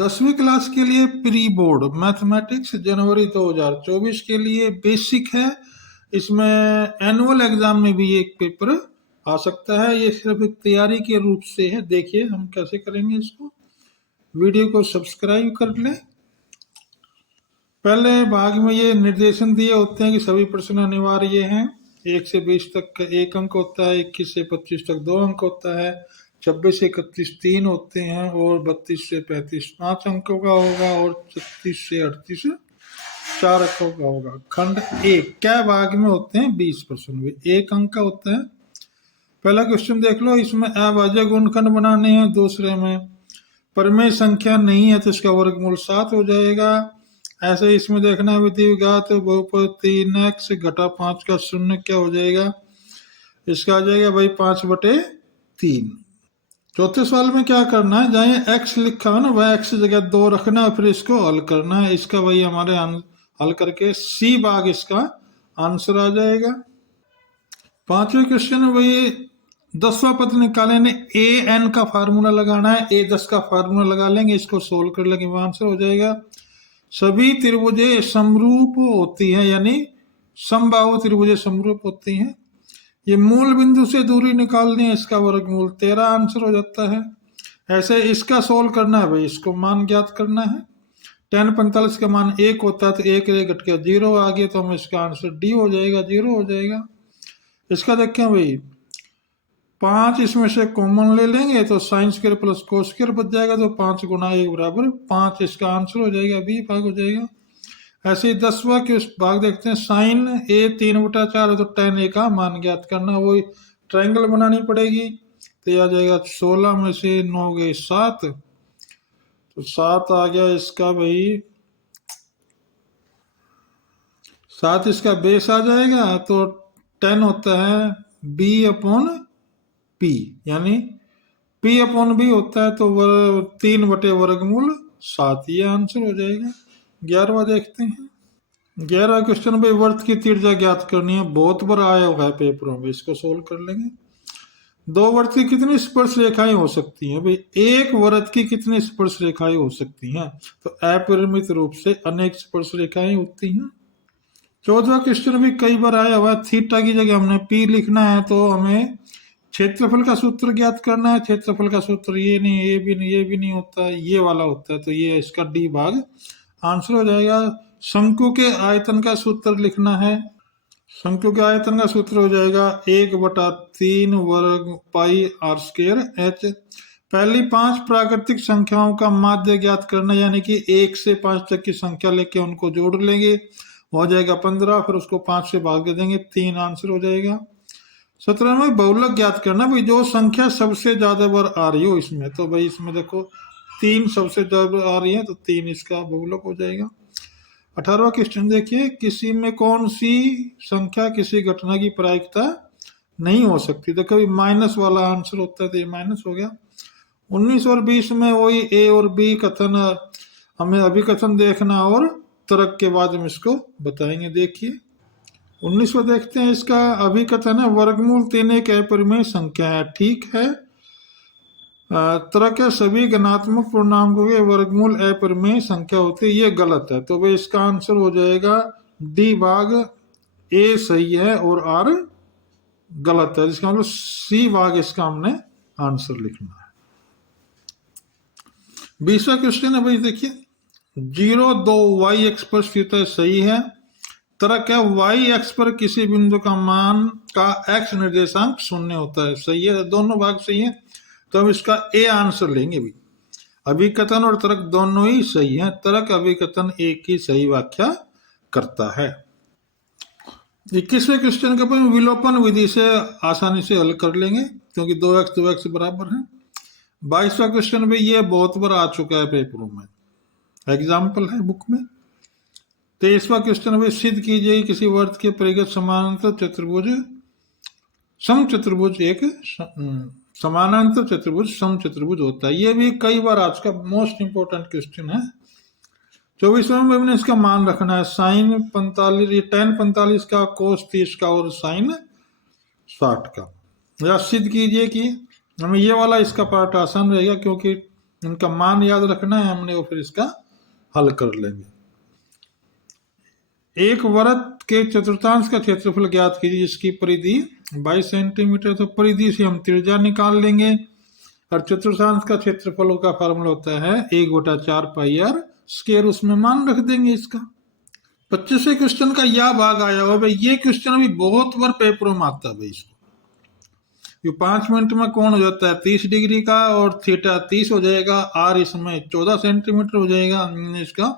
10वीं क्लास के लिए प्री बोर्ड मैथमेटिक्स जनवरी 2024 के लिए बेसिक है। इसमें एनुअल एग्जाम में भी एक पेपर आ सकता है। ये सिर्फ एक तैयारी के रूप से है। देखिए हम कैसे करेंगे इसको। वीडियो को सब्सक्राइब कर लें। पहले भाग में ये निर्देशन दिए होते हैं कि सभी प्रश्न अनिवार्य हैं। 1 से 20 तक का 1 अंक होता है, 21 से 25 तक 2 अंक होता है, 26 से 31 3 होते हैं और 32 से 35 5 अंकों का होगा और 36 से 38 4 अंकों का होगा। खंड 1 क्या भाग में होते हैं 20 प्रश्न भी 1 अंक का होता है। पहला क्वेश्चन देख लो। इसमें अभाज्य गुणनखंड बनाने हैं। दूसरे में परिमेय संख्या नहीं है तो इसका वर्गमूल 7 हो जाएगा। ऐसे इसमें देखना है विधिघात बहुपद 3x घटा 5 का शून्य क्या हो जाएगा। इसका आ जाएगा भाई 5/3। चौथे सवाल में क्या करना है, जहाँ x लिखा है ना वह x जगह 2 रखना है, फिर इसको हल करना है। इसका भाई हमारे हल करके C भाग इसका आंसर आ जाएगा। पांचवें क्वेश्चन है भाई 10वां पद निकालेंगे। an का फार्मूला लगाना है, a10 का फार्मूला लगा लेंगे, इसको सोल्व कर लेंगे, आंसर हो जाएगा। सभी त्रिभुजें समरूप होती हैं, यानी समबाहु त्रिभुजें समरूप होती हैं। ये मूल बिंदु से दूरी निकालनी है, इसका वर्गमूल 13 आंसर हो जाता है। ऐसे इसका सोल्व करना है भाई, इसको मान ज्ञात करना है। tan 45 का मान 1 होता है तो 1 घट के 0 आ गया, तो हम इसका आंसर डी हो जाएगा, 0 हो जाएगा। इसका देखें भाई 5 इसमें से कॉमन ले लेंगे तो sine square plus cos square बच जाएगा, तो 5 गुना 1 बराबर 5 इसका आंसर हो जाएगा, बी भाग हो जाएगा। ऐसे ही 10वां के भाग देखते हैं। साइन ए 3/4 है तो tan ए का मान ज्ञात करना, वही ट्रायंगल बनानी पड़ेगी। तो यह आ जाएगा 16 में से 9 गए 7, तो 7 आ गया इसका भाई 7 इसका बेस आ जाएगा। तो tan होता है b/p, यानी p/b होता है तो 3/वर्गमूल 7, ये आंसर हो जाएगा। 11वां देखते हैं। 11वां क्वेश्चन भाई वर्त की त्रिज्या ज्ञात करनी है। बहुत बार आया हुआ है पेपरों में, इसको सोल्व कर लेंगे। 2 वर्त की कितनी स्पर्श रेखाएं हो सकती हैं भाई। एक वर्त की कितनी स्पर्श रेखाएं हो सकती हैं, तो अपरिमित रूप से अनेक स्पर्श रेखाएं होती हैं। 14वां क्वेश्चन भी कई बार आया हुआ है। थीटा की जगह हमने पी लिखना है, तो हमें क्षेत्रफल का सूत्र ज्ञात करना है। क्षेत्रफल का सूत्र ये नहीं, ये भी नहीं होता, ये वाला होता है, तो ये इसका डी भाग आंसर हो जाएगा। शंकु के आयतन का सूत्र लिखना है। शंकु के आयतन का सूत्र हो जाएगा 1/3 वर्ग पाई r² h। पहली 5 प्राकृतिक संख्याओं का माध्य ज्ञात करना, यानी कि 1 से 5 तक की संख्या लेके उनको जोड़ लेंगे, हो जाएगा 15, फिर उसको 5 से भाग दे देंगे, 3 आंसर हो जाएगा। 17वां बहुलक ज्ञात करना भाई, जो संख्या सबसे ज्यादा बार आ रही हो इसमें, तो भाई इसमें देखो 3 सबसे ज्यादा आ रही है, तो 3 इसका बहुलक हो जाएगा। 18वां क्वेश्चन देखिए, किसी में कौन सी संख्या किसी घटना की प्रायिकता नहीं हो सकती, तो कभी माइनस वाला आंसर होता है, तो ये माइनस हो गया। 19 और 20 में वही ए और बी कथन, हमें अभिकथन देखना और तर्क के बाद हम इसको बताएंगे। देखिए 19वां देखते हैं। इसका अभिकथन है वर्गमूल 3 एक अपरिमेय संख्या है, ठीक है। तर्क है सभी धनात्मक पूर्णांकों के वर्गमूल अपरिमेय संख्या होती है, ये गलत है, तो भाई इसका आंसर हो जाएगा डी भाग ए सही है और आर गलत है, जिसका मतलब सी भाग इसका हमने आंसर लिखना है। 20वां क्वेश्चन है भाई, देखिए 0 2 y एक्स पर स्थित है, सही है। तर्क है y एक्स पर किसी बिंदु का मान का x निर्देशांक 0 होता है, सही है। दोनों भाग सही है, तो हम इसका ए आंसर लेंगे भी। अभिकथन और तर्क दोनों ही सही है। तर्क अभिकथन एक ही सही व्याख्या करता है। 21वें क्वेश्चन का विलोपन विधि से आसानी से हल कर लेंगे, क्योंकि 2x बराबर है। 22वां क्वेश्चन भी ये बहुत बार आ चुका है पेपरों में, एग्जाम्पल है बुक में। 23वां क्वेश्चन भी सिद्ध कीजिए किसी वर्त के परिगत समानांतर चतुर्भुज समचतुर्भुज एक समानांतर चतुर्भुज समचतुर्भुज होता है, ये भी कई बार आज का मोस्ट इंपोर्टेंट क्वेश्चन है। 24वां में हमने इसका मान रखना है साइन 45, tan 45 का, कोस 30 का और साइन 60 का। या सिद्ध कीजिए कि हमें ये वाला इसका पार्ट आसान रहेगा, क्योंकि इनका मान याद रखना है हमने और फिर इसका हल कर लेंगे। एक वृत्त के चतुर्थांश का क्षेत्रफल ज्ञात कीजिए जिसकी परिधि 22 सेंटीमीटर। तो परिधि से हम त्रिज्या निकाल लेंगे और चतुर्थांश का क्षेत्रफल का फार्मूला होता है 1/4 स्क्वायर, उसमें मान रख देंगे इसका। 25वें क्वेश्चन का यह भाग आया हुआ भाई, ये क्वेश्चन अभी बहुत बार पेपरों में आता है भाई। इसको ये 5 मिनट में कोण हो जाता है 30 डिग्री का और थीटा 30 हो जाएगा, आर इसमें 14 सेंटीमीटर हो जाएगा। इसका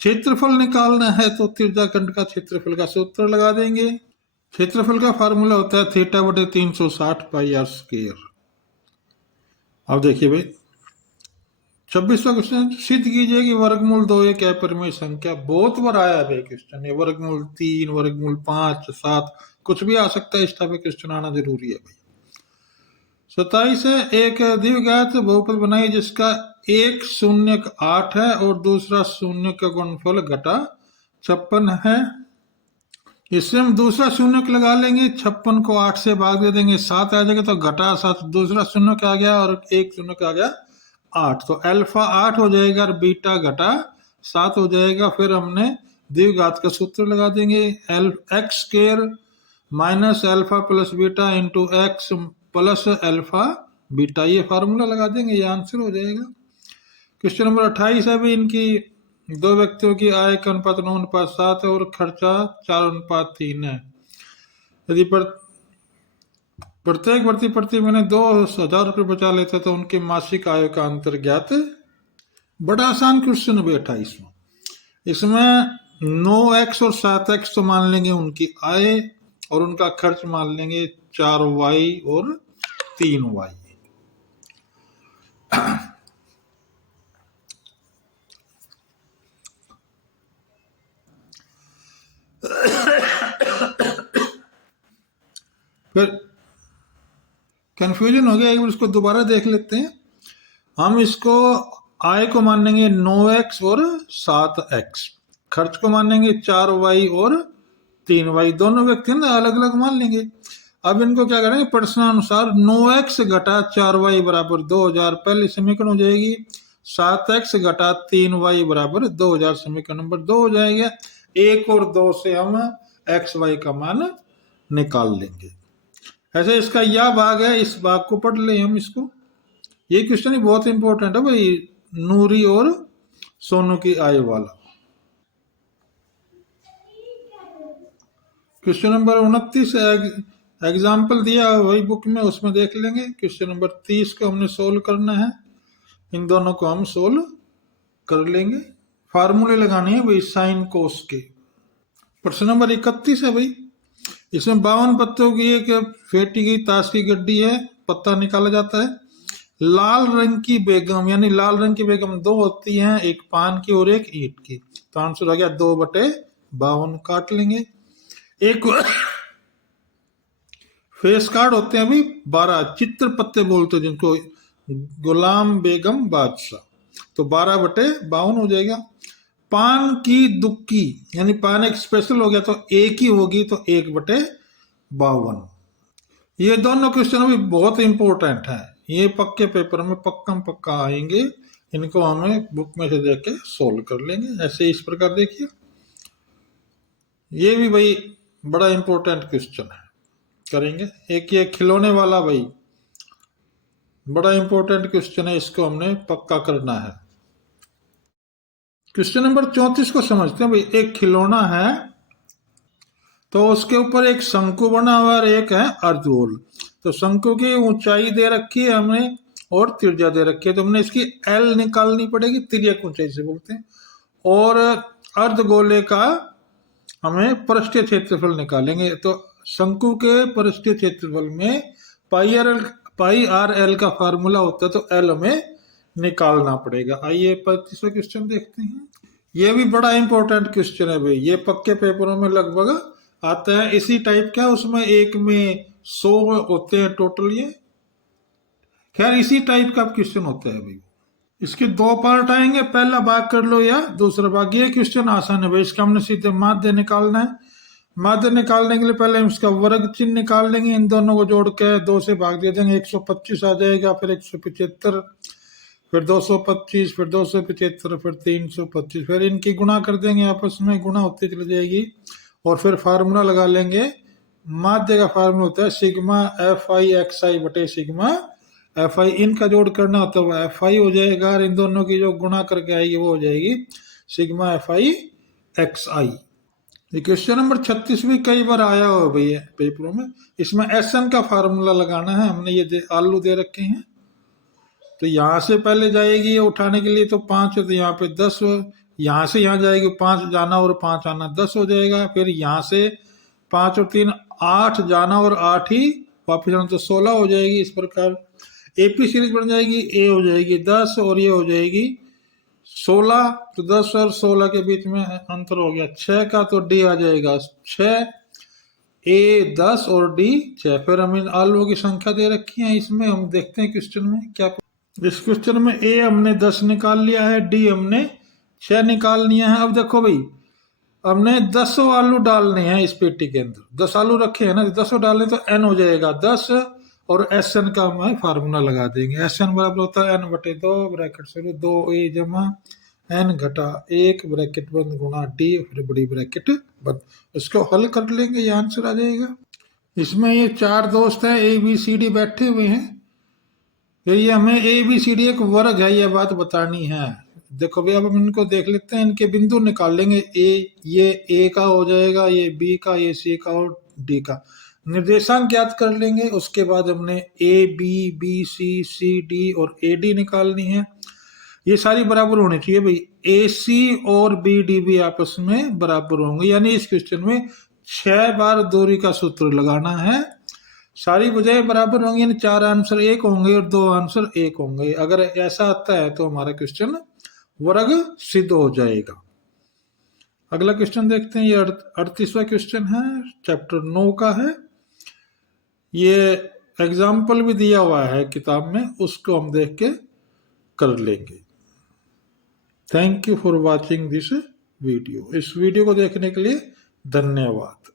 क्षेत्रफल निकालना है तो त्रिज्याखंड का क्षेत्रफल का सूत्र लगा देंगे। क्षेत्रफल का फार्मूला होता है θ/360πr²। अब देखिए भाई 26वां क्वेश्चन, सिद्ध कीजिए कि वर्गमूल 2 एक अपरिमेय संख्या। बहुत बार आया है भाई क्वेश्चन, ये वर्गमूल 3, वर्गमूल 5, 7 कुछ भी आ सकता है, इस टाइप का क्वेश्चन आना जरूरी है भाई। 27 है, एक द्विघात बहुपद बनाई जिसका एक शून्यक 8 है और दूसरा शून्य का गुणनफल घटा 56 है। इससे हम दूसरा शून्यक लगा लेंगे, 56 को 8 से भाग दे देंगे, 7 आ जाएगा तो घटा 7, दूसरा शून्यक आ गया और एक शून्यक आ गया 8, तो अल्फा 8 हो जाएगा और बीटा घटा 7 हो जाएगा। फिर हमने द्विघात का सूत्र लगा देंगे, x² minus alpha plus beta into x plus alpha beta, ये फार्मूला लगा देंगे, ये आंसर हो जाएगा। क्वेश्चन नंबर 28 है भी, इनकी दो व्यक्तियों की आय का अनुपात 9:7 है और खर्चा 4:3 है। यदि प्रत्येक व्यक्ति प्रति महीने 2000 रुपये बचा लेते तो उनकी मासिक आय का अंतर ज्ञात। बड़ा आसान क्वेश्चन है 28 में। इसमें 9x और 7x तो मान लेंगे उनकी आय और उनका खर्च मान लेंगे 4y और 3y। फिर कंफ्यूजन हो गया, एक बार इसको दोबारा देख लेते हैं। हम इसको आय को मान लेंगे 9x और 7x, खर्च को मान लेंगे 4y और 3y, दोनों व्यक्ति ना अलग अलग मान लेंगे। अब इनको क्या करेंगे, प्रश्नानुसार 9x घटा 4y बराबर 2000 पहली समीकरण हो जाएगी, 7x घटा 3y बराबर 2000 समीकरण नंबर 2 हो जाएगा। 1 और 2 से हम x y का मान निकाल लेंगे। ऐसे इसका यह भाग है, इस भाग को पढ़ ले हम इसको। ये क्वेश्चन ही बहुत इंपॉर्टेंट है भाई, नूरी और सोनू की आय वाला। क्वेश्चन नंबर 29 एग्जाम्पल दिया वही बुक में, उसमें देख लेंगे। क्वेश्चन नंबर 30 को हमने सोल्व करना है, इन दोनों को हम सोल्व कर लेंगे। फार्मूले लगाने हैं भाई साइन कोस के। प्रश्न नंबर 31 है भाई, इसमें 52 पत्तों की एक फेंटी गई ताश की गड्डी है, पत्ता निकाला जाता है। लाल रंग की बेगम, यानी लाल रंग की बेगम 2 होती हैं, एक पान की और एक ईंट की, तो आंसर आ गया 2/52। काट लेंगे। एक फेस कार्ड होते हैं अभी 12, चित्र पत्ते बोलते हैं जिनको, गुलाम बेगम बादशाह, तो 12/52 हो जाएगा। पान की दुक्की, यानी पान एक स्पेशल हो गया तो एक ही होगी, तो 1/52। ये दोनों क्वेश्चन भी बहुत इंपॉर्टेंट हैं, ये पक्के पेपर में पक्का आएंगे, इनको हमें बुक में से देख के सोल्व कर लेंगे। ऐसे इस प्रकार देखिए, ये भी भाई बड़ा इंपॉर्टेंट क्वेश्चन है, करेंगे। एक ये खिलौने वाला भाई बड़ा इंपॉर्टेंट क्वेश्चन है, इसको हमने पक्का करना है। क्वेश्चन नंबर 34 को समझते हैं भाई। एक खिलौना है तो उसके ऊपर एक शंकु बना हुआ और एक है अर्धगोल, तो शंकु की ऊंचाई दे रखी है हमने और त्रिज्या दे रखी है, तो हमने इसकी एल निकालनी पड़ेगी, तिर्यक ऊंचाई से बोलते हैं। और अर्धगोले का हमें पृष्ठीय क्षेत्रफल निकालेंगे, तो शंकु के पृष्ठीय क्षेत्रफल में पाई आर एल का फार्मूला होता है, तो एल हमें निकालना पड़ेगा। आइए 35वां क्वेश्चन देखते हैं। ये भी बड़ा इंपॉर्टेंट क्वेश्चन है भाई, ये पक्के पेपरों में लगभग आता है इसी टाइप का, उसमें एक में 100 होते हैं टोटल, ये खैर इसी टाइप का क्वेश्चन होता है भाई। इसके 2 पार्ट आएंगे, पहला भाग कर लो या दूसरा भाग। ये क्वेश्चन आसान है भाई, इसका हमने सीधे माध्य निकालना है। माध्य निकालने के लिए पहले हम इसका वर्ग चिन्ह निकाल लेंगे, इन दोनों को जोड़ के 2 से भाग दे देंगे, 125 आ जाएगा, फिर 175, फिर 225, फिर 275, फिर 325, फिर इनकी गुणा कर देंगे आपस में, गुणा होती चली जाएगी और फिर फार्मूला लगा लेंगे। माध्य का फार्मूला होता है सिग्मा एफ आई एक्स आई बटे सिग्मा एफ आई, इनका जोड़ करना होता है वो एफ आई हो जाएगा और इन दोनों की जो गुणा करके आएगी वो हो जाएगी सिग्मा एफ आई एक्स आई। ये क्वेश्चन नंबर 36 भी कई बार आया हो भैया पेपरों में। इसमें एस एन का फार्मूला लगाना है, हमने ये आलू दे रखे हैं तो यहां से पहले जाएगी उठाने के लिए तो 5 है, तो यहाँ पे 10, यहां से यहाँ जाएगी 5 जाना और 5 आना 10 हो जाएगा। फिर यहाँ से 5 और 3 8 जाना और 8 ही वापस आना तो 16 हो जाएगी। इस प्रकार एपी सीरीज बन जाएगी, ए हो जाएगी 10 और ये हो जाएगी 16, तो 10 और 16 के बीच में अंतर हो गया 6 का, तो डी आ जाएगा 6, ए 10 और डी 6। फिर हम इन आलुओं की संख्या दे रखी है, इसमें हम देखते हैं क्वेश्चन में क्या। इस क्वेश्चन में ए हमने 10 निकाल लिया है, डी हमने 6 निकाल लिया है। अब देखो भाई हमने 10 आलू डालने हैं इस पेटी के अंदर, 10 आलू रखे हैं ना, 10 डालने तो एन हो जाएगा 10 और एस एन का हम फार्मूला लगा देंगे। एस एन बराबर होता है एन बटे 2 ब्रैकेट शुरू 2 ए जमा एन घटा 1 ब्रैकेट बंद गुणा डी फिर बड़ी ब्रैकेट बंद। इसको हल कर लेंगे, ये आंसर आ जाएगा। इसमें ये 4 दोस्त हैं ए बी सी डी बैठे हुए हैं, फिर ये हमें ए बी सी डी एक वर्ग है, ये बात बतानी है। देखो भैया अब हम इनको देख लेते हैं, इनके बिंदु निकाल लेंगे। ये ए का हो जाएगा, ये बी का, ये सी का और डी का। निर्देशांक ज्ञात कर लेंगे, उसके बाद हमने A B B C C D और ए डी निकालनी है। ये सारी बराबर होनी चाहिए भाई, ए सी और बी डी भी आपस में बराबर होंगे, यानी इस क्वेश्चन में 6 बार दूरी का सूत्र लगाना है। सारी वजह बराबर होंगी, यानी 4 आंसर एक होंगे और 2 आंसर एक होंगे। अगर ऐसा आता है तो हमारा क्वेश्चन वर्ग सिद्ध हो जाएगा। अगला क्वेश्चन देखते हैं, ये 38वां क्वेश्चन है, चैप्टर 9 का है। ये एग्जाम्पल भी दिया हुआ है किताब में, उसको हम देख के कर लेंगे। Thank you for watching this video. इस वीडियो को देखने के लिए धन्यवाद।